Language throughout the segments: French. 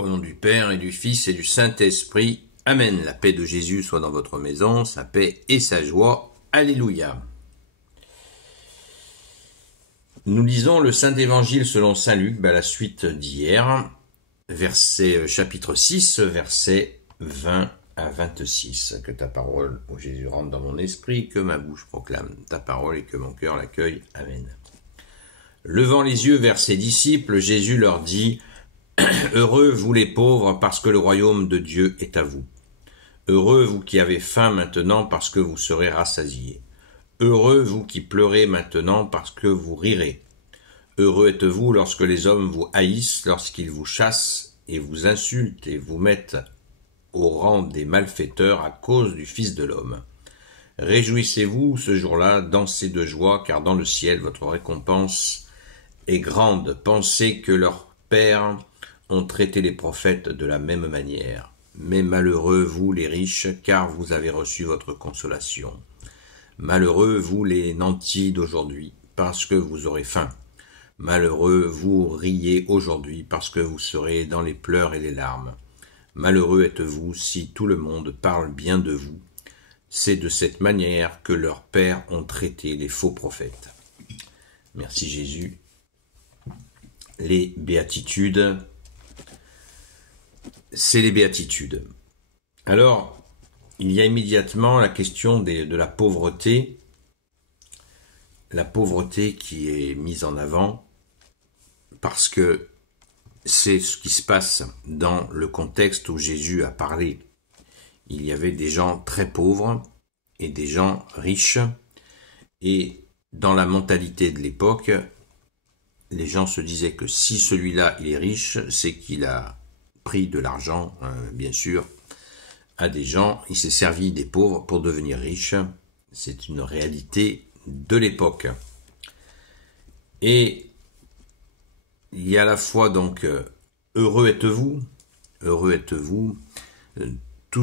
Au nom du Père et du Fils et du Saint-Esprit. Amen. La paix de Jésus soit dans votre maison, sa paix et sa joie. Alléluia. Nous lisons le Saint-Évangile selon Saint Luc, la suite d'hier, chapitre 6, versets 20 à 26. Que ta parole, ô Jésus, rentre dans mon esprit, que ma bouche proclame ta parole et que mon cœur l'accueille. Amen. Levant les yeux vers ses disciples, Jésus leur dit: Heureux vous les pauvres, parce que le royaume de Dieu est à vous. Heureux vous qui avez faim maintenant, parce que vous serez rassasiés. Heureux vous qui pleurez maintenant, parce que vous rirez. Heureux êtes-vous lorsque les hommes vous haïssent, lorsqu'ils vous chassent et vous insultent et vous mettent au rang des malfaiteurs à cause du Fils de l'homme. Réjouissez-vous ce jour-là, dansez de joie, car dans le ciel votre récompense est grande. Pensez que leurs pères ont traité les prophètes de la même manière. Mais malheureux vous les riches, car vous avez reçu votre consolation. Malheureux vous les nantis d'aujourd'hui, parce que vous aurez faim. Malheureux vous riez aujourd'hui, parce que vous serez dans les pleurs et les larmes. Malheureux êtes-vous si tout le monde parle bien de vous. C'est de cette manière que leurs pères ont traité les faux prophètes. Merci Jésus. Les béatitudes. C'est les béatitudes. Alors, il y a immédiatement la question de la pauvreté qui est mise en avant, parce que c'est ce qui se passe dans le contexte où Jésus a parlé. Il y avait des gens très pauvres et des gens riches, et dans la mentalité de l'époque, les gens se disaient que si celui-là il est riche, c'est qu'il a pris de l'argent, bien sûr, à des gens, il s'est servi des pauvres pour devenir riche. C'est une réalité de l'époque. Et il y a à la fois donc heureux êtes-vous,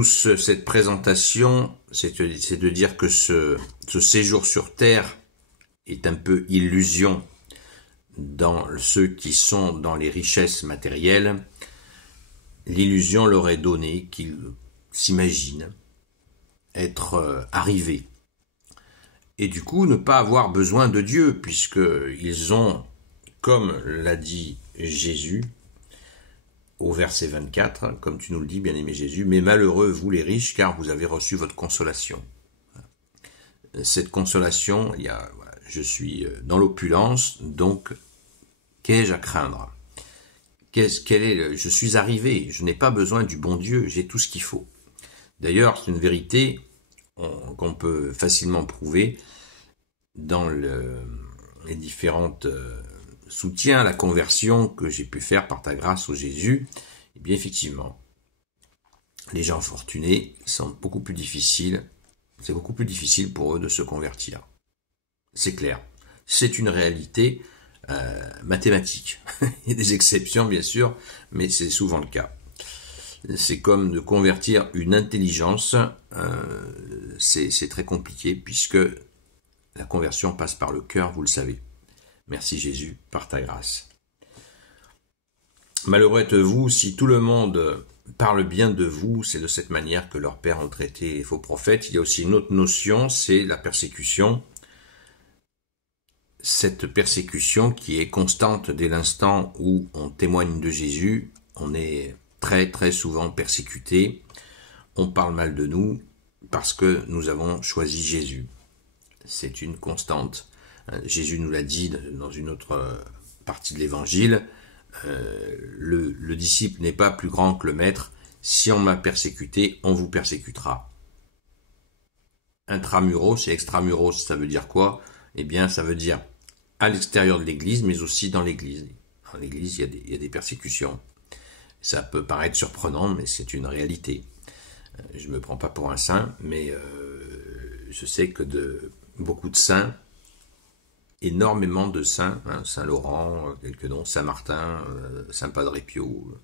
cette présentation, c'est de dire que ce séjour sur terre est un peu illusion dans ceux qui sont dans les richesses matérielles. L'illusion leur est donnée qu'ils s'imaginent être arrivés. Et du coup, ne pas avoir besoin de Dieu, puisqu'ils ont, comme l'a dit Jésus, au verset 24, comme tu nous le dis, bien-aimé Jésus, « Mais malheureux, vous les riches, car vous avez reçu votre consolation. » Cette consolation, je suis dans l'opulence, donc qu'ai-je à craindre ? Je suis arrivé, je n'ai pas besoin du bon Dieu, j'ai tout ce qu'il faut. D'ailleurs, c'est une vérité qu'on peut facilement prouver dans les différentes soutiens à la conversion que j'ai pu faire par ta grâce, ô Jésus. Et bien effectivement, les gens fortunés sont beaucoup plus difficiles, c'est beaucoup plus difficile pour eux de se convertir. C'est clair, c'est une réalité mathématique. Il y a des exceptions bien sûr, mais c'est souvent le cas. C'est comme de convertir une intelligence, c'est très compliqué puisque la conversion passe par le cœur, vous le savez. Merci Jésus, par ta grâce. Malheureux êtes-vous si tout le monde parle bien de vous, c'est de cette manière que leurs pères ont traité les faux prophètes. Il y a aussi une autre notion, c'est la persécution. Cette persécution qui est constante dès l'instant où on témoigne de Jésus, on est très très souvent persécuté, on parle mal de nous parce que nous avons choisi Jésus. C'est une constante. Jésus nous l'a dit dans une autre partie de l'évangile, le disciple n'est pas plus grand que le maître, si on m'a persécuté, on vous persécutera. Intramuros et extramuros, ça veut dire quoi ? Eh bien, ça veut dire à l'extérieur de l'église, mais aussi dans l'église. Dans l'église, il y a des persécutions. Ça peut paraître surprenant, mais c'est une réalité. Je ne me prends pas pour un saint, mais je sais que beaucoup de saints, énormément de saints, Saint Laurent, quelques noms, Saint Martin, Saint Padre Pio,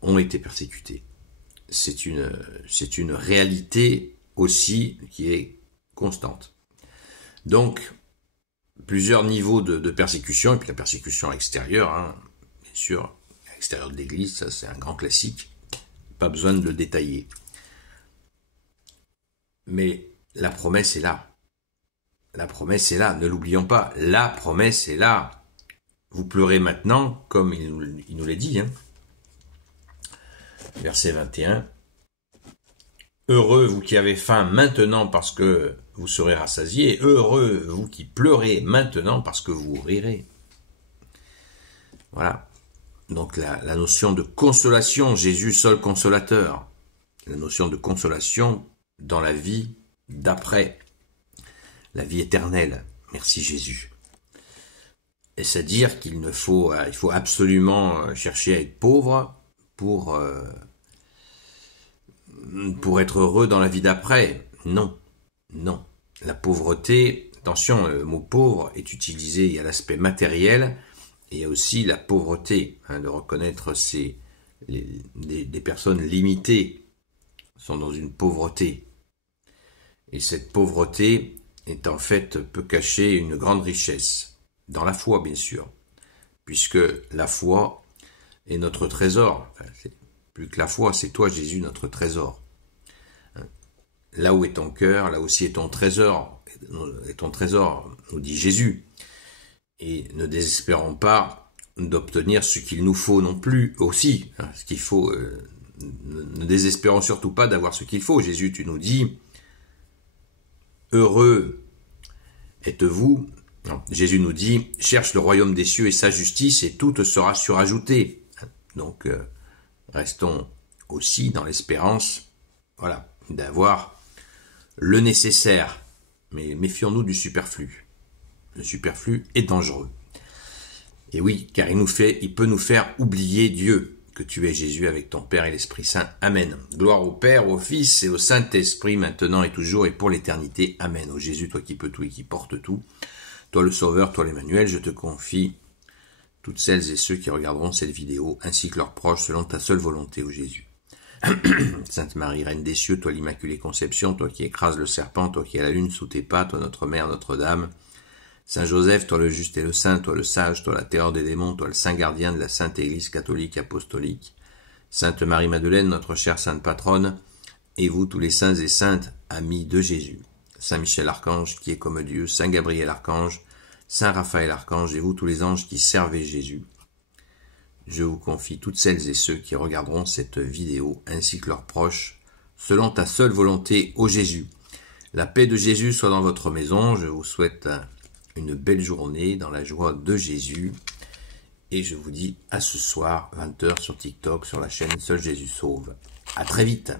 ont été persécutés. C'est une réalité aussi qui est constante. Donc, plusieurs niveaux de persécution, et puis la persécution extérieure, bien sûr, l'extérieur de l'église, ça c'est un grand classique, pas besoin de le détailler. Mais la promesse est là. La promesse est là, ne l'oublions pas, la promesse est là. Vous pleurez maintenant, comme il nous l'a dit, hein. Verset 21. Heureux vous qui avez faim maintenant parce que vous serez rassasiés, heureux vous qui pleurez maintenant parce que vous rirez. Voilà. Donc la notion de consolation, Jésus seul consolateur. La notion de consolation dans la vie d'après. La vie éternelle. Merci Jésus. Et c'est-à-dire qu'il faut absolument chercher à être pauvre pour être heureux dans la vie d'après. Non, non. La pauvreté, attention, le mot pauvre est utilisé, il y a l'aspect matériel, et il y a aussi la pauvreté, de reconnaître des personnes limitées sont dans une pauvreté. Et cette pauvreté est en fait, peut cacher une grande richesse. Dans la foi, bien sûr, puisque la foi est notre trésor. Enfin, plus que la foi, c'est toi, Jésus, notre trésor. Là où est ton cœur, là aussi est ton trésor. Et ton trésor, nous dit Jésus. Et ne désespérons pas d'obtenir ce qu'il nous faut non plus aussi. Ce qu'il faut, ne désespérons surtout pas d'avoir ce qu'il faut. Jésus, tu nous dis, heureux êtes-vous. Non, Jésus nous dit, cherche le royaume des cieux et sa justice et tout te sera surajouté. Donc, restons aussi dans l'espérance, voilà, d'avoir le nécessaire. Mais méfions-nous du superflu. Le superflu est dangereux. Et oui, car il peut nous faire oublier Dieu, que tu es Jésus avec ton Père et l'Esprit Saint. Amen. Gloire au Père, au Fils et au Saint-Esprit, maintenant et toujours et pour l'éternité. Amen. Ô Jésus, toi qui peux tout et qui portes tout, toi le Sauveur, toi l'Emmanuel, je te confie toutes celles et ceux qui regarderont cette vidéo, ainsi que leurs proches, selon ta seule volonté, ô Jésus. Sainte Marie, Reine des cieux, toi l'Immaculée Conception, toi qui écrases le serpent, toi qui as la lune sous tes pas, toi notre Mère, Notre-Dame. Saint Joseph, toi le juste et le saint, toi le sage, toi la terreur des démons, toi le saint gardien de la Sainte Église catholique apostolique. Sainte Marie-Madeleine, notre chère sainte patronne, et vous tous les saints et saintes, amis de Jésus. Saint Michel Archange, qui est comme Dieu, Saint Gabriel Archange, Saint Raphaël Archange, et vous tous les anges qui servez Jésus. Je vous confie toutes celles et ceux qui regarderont cette vidéo, ainsi que leurs proches, selon ta seule volonté, ô Jésus. La paix de Jésus soit dans votre maison. Je vous souhaite une belle journée dans la joie de Jésus. Et je vous dis à ce soir, 20h sur TikTok, sur la chaîne Seul Jésus Sauve. À très vite.